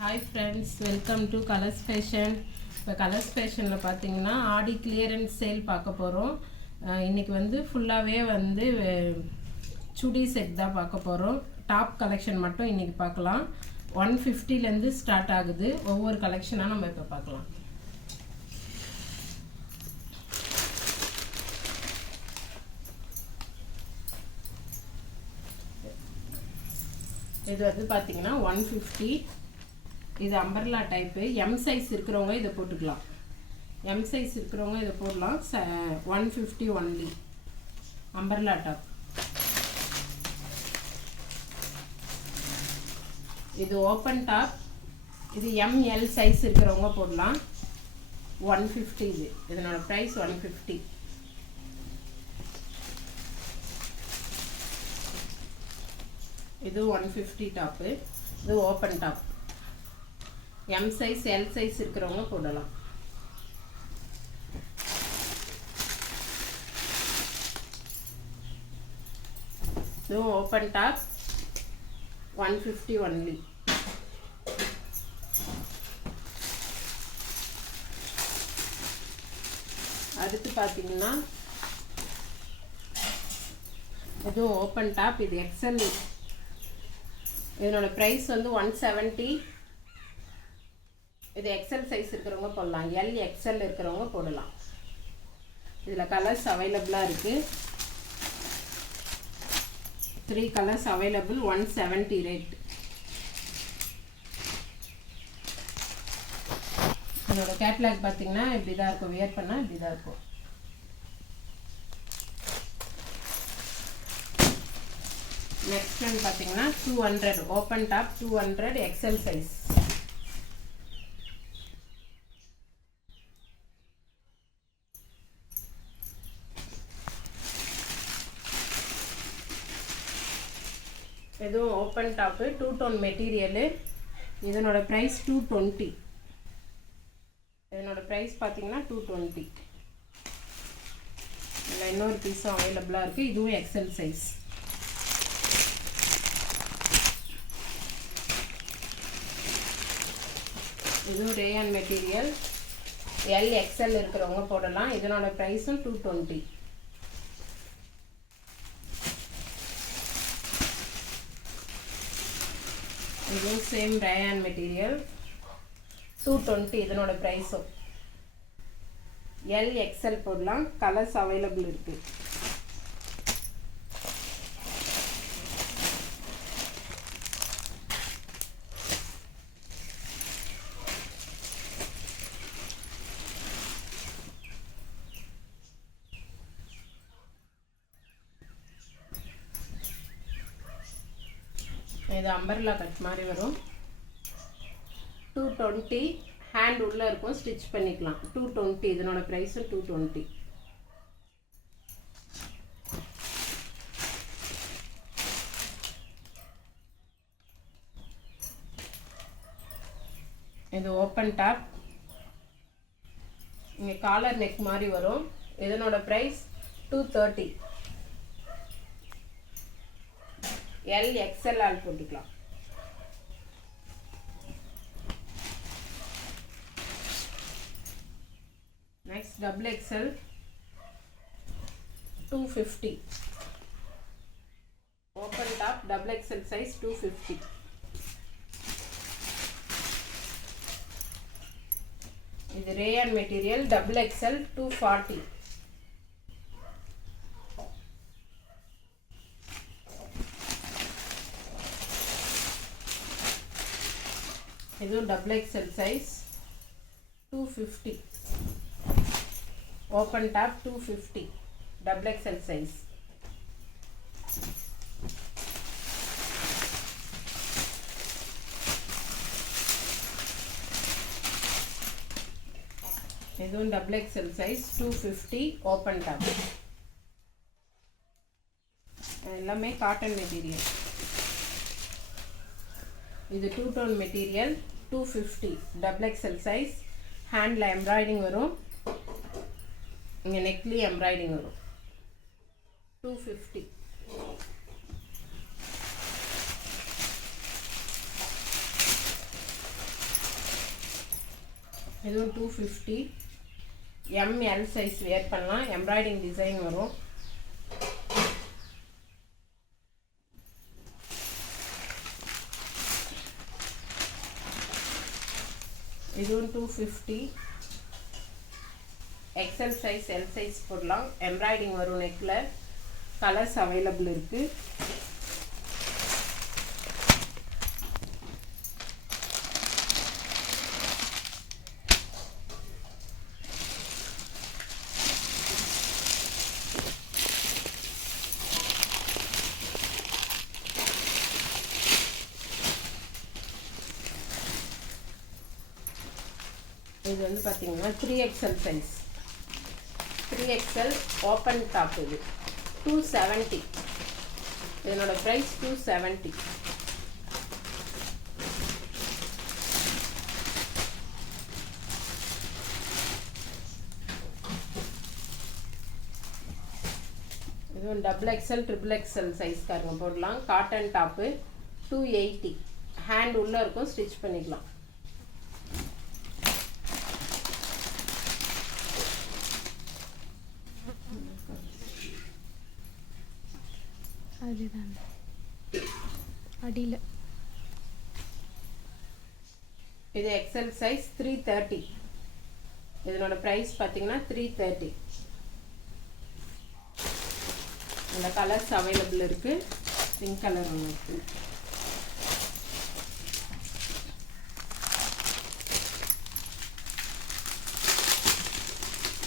Hi friends, welcome to colours fashion. இப்போ colours ஃபேஷனில் பார்த்தீங்கன்னா ஆடி clearance sale பார்க்க போகிறோம். இன்றைக்கி வந்து ஃபுல்லாகவே வந்து சுடி செட் தான் பார்க்க போகிறோம். டாப் கலெக்ஷன் மட்டும் இன்றைக்கி பார்க்கலாம். 150லேருந்து ஸ்டார்ட் ஆகுது. ஒவ்வொரு கலெக்ஷனாக நம்ம இப்போ பார்க்கலாம். இது வந்து பார்த்தீங்கன்னா 150. இது அம்பர்லா டைப்பு. எம் சைஸ் இருக்கிறவங்க இதை போட்டுக்கலாம். எம் சைஸ் இருக்கிறவங்க இதை போடலாம். 150 ஒன்லி அம்பர்லா டாப். இது ஓப்பன் டாப். இது எம்எல் சைஸ் இருக்கிறவங்க போடலாம். 150. இதனோட ப்ரைஸ் 150. இது 150 டாப்பு. இது open top. M size L size இருக்கிறவங்க போடலாம். இது ஓப்பன் டாப் 150 ஒன்லி. அடுத்து பார்த்தீங்கன்னா இது ஓப்பன் டாப். இது எக்ஸல். இதனோட ப்ரைஸ் வந்து 170. இது எக்ஸல் சைஸ் இருக்கிறவங்க போடலாம். எல் எக்ஸல் இருக்கிறவங்க போடலாம். இதில் கலர்ஸ் அவைலபிளாக இருக்குது. 3 கலர்ஸ் அவைலபிள். 170 ரேட். இதோட கேட்லாக் பார்த்தீங்கன்னா இப்படி தான் இருக்கும். வியர் பண்ணால் இப்படி தான் இருக்கும். நெக்ஸ்ட் ஒன் பார்த்தீங்கன்னா 200 ஓப்பன் டாப். 200 XL size. இதுவும் ஓப்பன் டாப்பு. 2 tone material. இதனோட ப்ரைஸ் 220. இதனோட ப்ரைஸ் பார்த்தீங்கன்னா 220. இதில் இன்னொரு பீஸும் அவைலபிளாக இருக்குது. இதுவும் எக்ஸல் சைஸ். இதுவும் ரேயான் மெட்டீரியல். எல் எக்ஸல் இருக்கிறவங்க போடலாம். இதனோட ப்ரைஸும் 220. இதுவும் சேம் ரேயான் மெட்டீரியல். 220 இதனோட ப்ரைஸும். எல் எக்ஸல் போடலாம். கலர்ஸ் அவைலபிள் இருக்கு. இது அம்பர்லா கட் மாதிரி வரும். 220. ஹேண்ட் உள்ளே இருக்கும். ஸ்டிச் பண்ணிக்கலாம். 220 இதனோட ப்ரைஸும் 220. இது ஓப்பன் டாப். இங்கே காலர் நெக் மாதிரி வரும். இதனோட ப்ரைஸ் 230. எல் எக்ஸ்எல் ஆல் போட்டுக்கலாம். Next double XL 250. Open top double XL size 250. இது ரேயான் மெட்டீரியல். Double XL 240. இதுவும் double XL size 250. Open top 250. Double XL size. இதுவும் double XL size 250. Open top. எல்லாமே cotton material. இது 2 tone material. 250 double XL size. ஹேண்டில் embroidery வரும். இங்கே நெக்லி embroidering வரும். 250. இதுவும் 250. ML சைஸ் வேர் பண்ணலாம். எம்ப்ராய்டிங் டிசைன் வரும். இதுவும் 250. XL சைஸ் L சைஸ் போடலாம். எம்ப்ராய்டிங் வரும் நெக்கில். கலர்ஸ் அவைலபிள் இருக்குது. இது வந்து பார்த்தீங்கன்னா 3XL size. 3XL open top. இது 270. இதனோட ப்ரைஸ் 270. இதுவும் XXL XXL சைஸ்காரங்க போடலாம். Cotton top 280. ஹேண்ட் உள்ளே இருக்கும், ஸ்டிச் பண்ணிக்கலாம். அதுதான் அடியில். இது XL சைஸ் 330. இதனோட ப்ரைஸ் பார்த்தீங்கன்னா 330. இந்த கலர்ஸ் அவைலபிள் இருக்குது. பிங்க் கலர் ஒன்று இருக்குது.